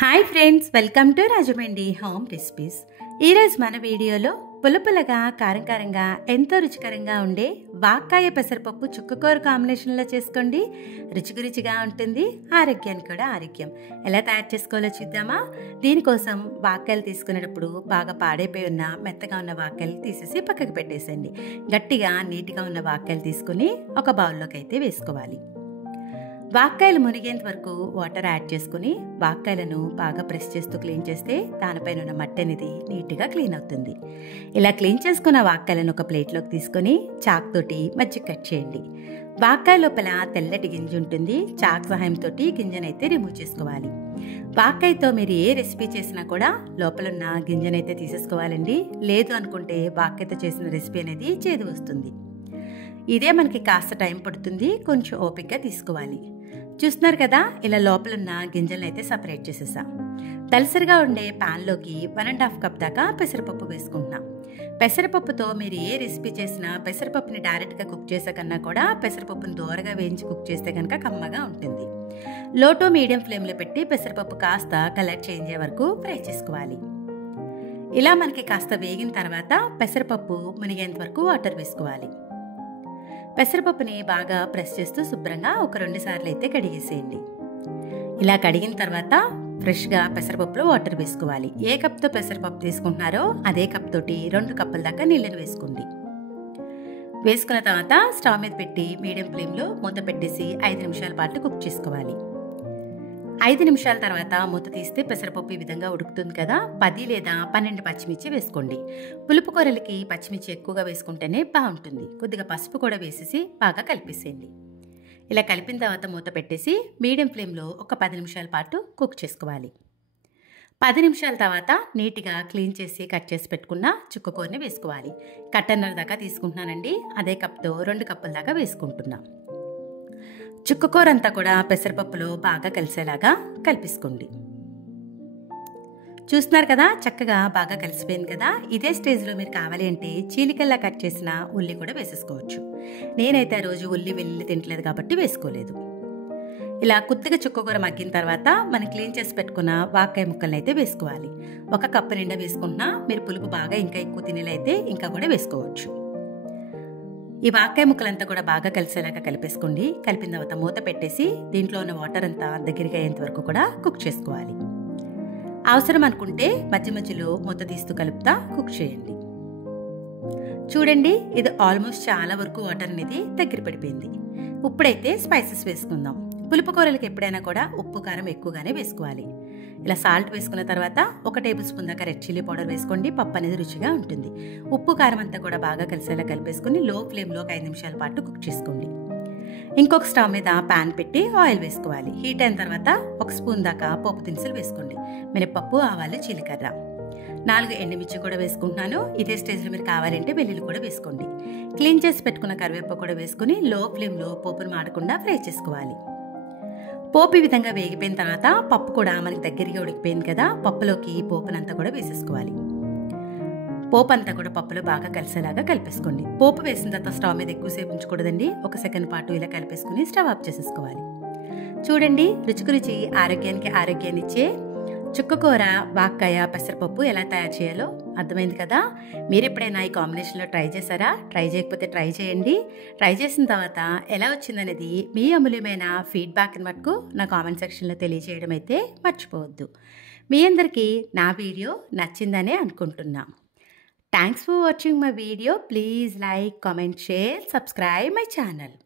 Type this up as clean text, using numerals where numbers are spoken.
Hi friends, welcome to Rajahmundry home recipes. ఈరోజు మన వీడియోలో పులుపులగా కారంగా ఎంతో రుచికరంగా ఉండే వాక్కాయ పెసరపప్పు చుక్కకూర కాంబినేషన్లో చేసుకోండి. రుచిగా ఉంటుంది, ఆరోగ్యానికి కూడా ఆరోగ్యం. ఎలా తయారు చేసుకోవాలో చూద్దామా? దీనికోసం వాక్కాయలు తీసుకునేటప్పుడు బాగా పాడైపోయి ఉన్న మెత్తగా ఉన్న వాక్కాయలు తీసేసి పక్కకు పెట్టేసేయండి. గట్టిగా నీట్గా ఉన్న వాక్కాయలు తీసుకుని ఒక బౌల్లోకి అయితే వేసుకోవాలి. వాక్కాయలు మునిగేంత వరకు వాటర్ యాడ్ చేసుకుని వాక్కాయలను బాగా ప్రెస్ చేస్తూ క్లీన్ చేస్తే దానిపైన ఉన్న మట్టి అనేది నీట్గా క్లీన్ అవుతుంది. ఇలా క్లీన్ చేసుకున్న వాక్కాయలను ఒక ప్లేట్లోకి తీసుకొని చాక్ తోటి మధ్య కట్ చేయండి. వాక్కాయ లోపల తెల్లటి గింజ ఉంటుంది. చాక్ సహాయంతో గింజనైతే రిమూవ్ చేసుకోవాలి. వాక్కాయతో మీరు ఏ రెసిపీ చేసినా కూడా లోపలున్న గింజనైతే తీసేసుకోవాలండి. లేదు అనుకుంటే వాక్కాయతో చేసిన రెసిపీ అనేది చేదు వస్తుంది. ఇదే మనకి కాస్త టైం పడుతుంది, కొంచెం ఓపికగా తీసుకోవాలి. చూస్తున్నారు కదా, ఇలా లోపలున్న గింజలను అయితే సపరేట్ చేసేసాం. తలసరిగా ఉండే ప్యాన్లోకి 1.5 కప్ దాకా పెసరపప్పు వేసుకుంటున్నాం. పెసరపప్పుతో మీరు ఏ రెసిపీ చేసినా పెసరపప్పుని డైరెక్ట్గా కుక్ చేసే కన్నా కూడా పెసరపప్పుని దోరగా వేయించి కుక్ చేస్తే కనుక కమ్మగా ఉంటుంది. లో టు మీడియం ఫ్లేమ్లో పెట్టి పెసరపప్పు కాస్త కలర్ చేంజ్ అయ్యే వరకు ఫ్రై చేసుకోవాలి. ఇలా మనకి కాస్త వేగిన తర్వాత పెసరపప్పు మునిగేంత వరకు వాటర్ వేసుకోవాలి. పెసరపప్పుని బాగా ప్రెస్ చేస్తూ శుభ్రంగా ఒక 2 సార్లు అయితే కడిగేసేయండి. ఇలా కడిగిన తర్వాత ఫ్రెష్గా పెసరపప్పులో వాటర్ వేసుకోవాలి. ఏ కప్తో పెసరపప్పు తీసుకుంటున్నారో అదే కప్ తోటి 2 కప్పుల దాకా నీళ్ళని వేసుకోండి. వేసుకున్న తర్వాత స్టవ్ మీద పెట్టి మీడియం ఫ్లేమ్లో మూత పెట్టేసి 5 నిమిషాల పాటు కుక్ చేసుకోవాలి. 5 నిమిషాల తర్వాత మూత తీస్తే పెసరపప్పు ఈ విధంగా ఉడుకుతుంది కదా. 10 లేదా 12 పచ్చిమిర్చి వేసుకోండి. పులుపు కూరలకి పచ్చిమిర్చి ఎక్కువగా వేసుకుంటేనే బాగుంటుంది. కొద్దిగా పసుపు కూడా వేసేసి బాగా కలిపేసేయండి. ఇలా కలిపిన తర్వాత మూత పెట్టేసి మీడియం ఫ్లేమ్లో ఒక 10 నిమిషాల పాటు కుక్ చేసుకోవాలి. 10 నిమిషాల తర్వాత నీట్గా క్లీన్ చేసి కట్ చేసి పెట్టుకున్న చుక్కకూరని వేసుకోవాలి. కట్టన్నర దాకా తీసుకుంటున్నానండి. అదే కప్తో 2 కప్పుల దాకా వేసుకుంటున్నా. చుక్కకూర అంతా కూడా పెసరపప్పులో బాగా కలిసేలాగా కలిపేసుకోండి. చూస్తున్నారు కదా, చక్కగా బాగా కలిసిపోయింది కదా. ఇదే స్టేజ్లో మీరు కావాలి అంటే చీలికల్లా కట్ చేసిన ఉల్లి కూడా వేసేసుకోవచ్చు. నేనైతే ఆ రోజు ఉల్లి వెల్లుల్లి తింటలేదు కాబట్టి వేసుకోలేదు. ఇలా కొద్దిగా చుక్కకూర మగ్గిన తర్వాత మనం క్లీన్ చేసి పెట్టుకున్న వాక్కాయ ముక్కలను అయితే వేసుకోవాలి. 1 కప్పు నిండా వేసుకుంటున్నా. మీరు పులుపు బాగా ఇంకా ఎక్కువ తినేలైతే ఇంకా కూడా వేసుకోవచ్చు. ఈ వాక్కాయ ముక్కలంతా కూడా బాగా కలిసేలాగా కలిపేసుకోండి. కలిపిన తర్వాత మూత పెట్టేసి దీంట్లో ఉన్న వాటర్ అంతా దగ్గరగా అయ్యేంత వరకు కూడా కుక్ చేసుకోవాలి. అవసరం అనుకుంటే మధ్య మధ్యలో మూత తీస్తూ కలుపుతా కుక్ చేయండి. చూడండి, ఇది ఆల్మోస్ట్ చాలా వరకు వాటర్ అనేది దగ్గర పడిపోయింది. ఇప్పుడైతే స్పైసెస్ వేసుకుందాం. పులుపు కూరలకి ఎప్పుడైనా కూడా ఉప్పు కారం ఎక్కువగానే వేసుకోవాలి. ఇలా సాల్ట్ వేసుకున్న తర్వాత 1 టేబుల్ స్పూన్ దాకా రెడ్ చిల్లీ పౌడర్ వేసుకోండి. పప్పు అనేది రుచిగా ఉంటుంది. ఉప్పు కారం అంతా కూడా బాగా కలిసేలా కలిపేసుకుని లో ఫ్లేమ్లో ఒక 5 నిమిషాల పాటు కుక్ చేసుకోండి. ఇంకొక స్టవ్ మీద ప్యాన్ పెట్టి ఆయిల్ వేసుకోవాలి. హీట్ అయిన తర్వాత 1 స్పూన్ దాకా పోపు దినుసులు వేసుకోండి. మినపప్పు, ఆవాలు, జీలకర్ర, 4 ఎండుమిర్చి కూడా వేసుకుంటున్నాను. ఇదే స్టేజ్లో మీరు కావాలంటే వెల్లుల్లి కూడా వేసుకోండి. క్లీన్ చేసి పెట్టుకున్న కరివేపాకు కూడా వేసుకుని లో ఫ్లేమ్లో పోపును మాడకుండా ఫ్రై చేసుకోవాలి. పోపు ఈ విధంగా వేగిపోయిన తర్వాత పప్పు కూడా మనకి దగ్గరగా ఉడికిపోయింది కదా. పప్పులోకి పోపునంతా కూడా వేసేసుకోవాలి. పోపు అంతా కూడా పప్పులో బాగా కలిసేలాగా కలిపేసుకోండి. పోపు వేసిన తర్వాత స్టవ్ మీద ఎక్కువసేపు ఉంచకూడదండి. 1 సెకండ్ పాటు ఇలా కలిపేసుకుని స్టవ్ ఆఫ్ చేసేసుకోవాలి. చూడండి, రుచి ఆరోగ్యానికి ఆరోగ్యాన్ని ఇచ్చే చుక్కకూర వాక్కాయ పెసరపప్పు ఎలా తయారు చేయాలో అర్థమైంది కదా. మీరు ఎప్పుడైనా ఈ కాంబినేషన్లో ట్రై చేశారా? ట్రై చేయకపోతే ట్రై చేయండి. ట్రై చేసిన తర్వాత ఎలా వచ్చిందనేది మీ అమూల్యమైన ఫీడ్బ్యాక్ని మటుకు నా కామెంట్ సెక్షన్లో తెలియజేయడం అయితే మర్చిపోవద్దు. మీ అందరికీ నా వీడియో నచ్చిందనే అనుకుంటున్నా. Thanks for watching my video. Please like, comment, share, subscribe my channel.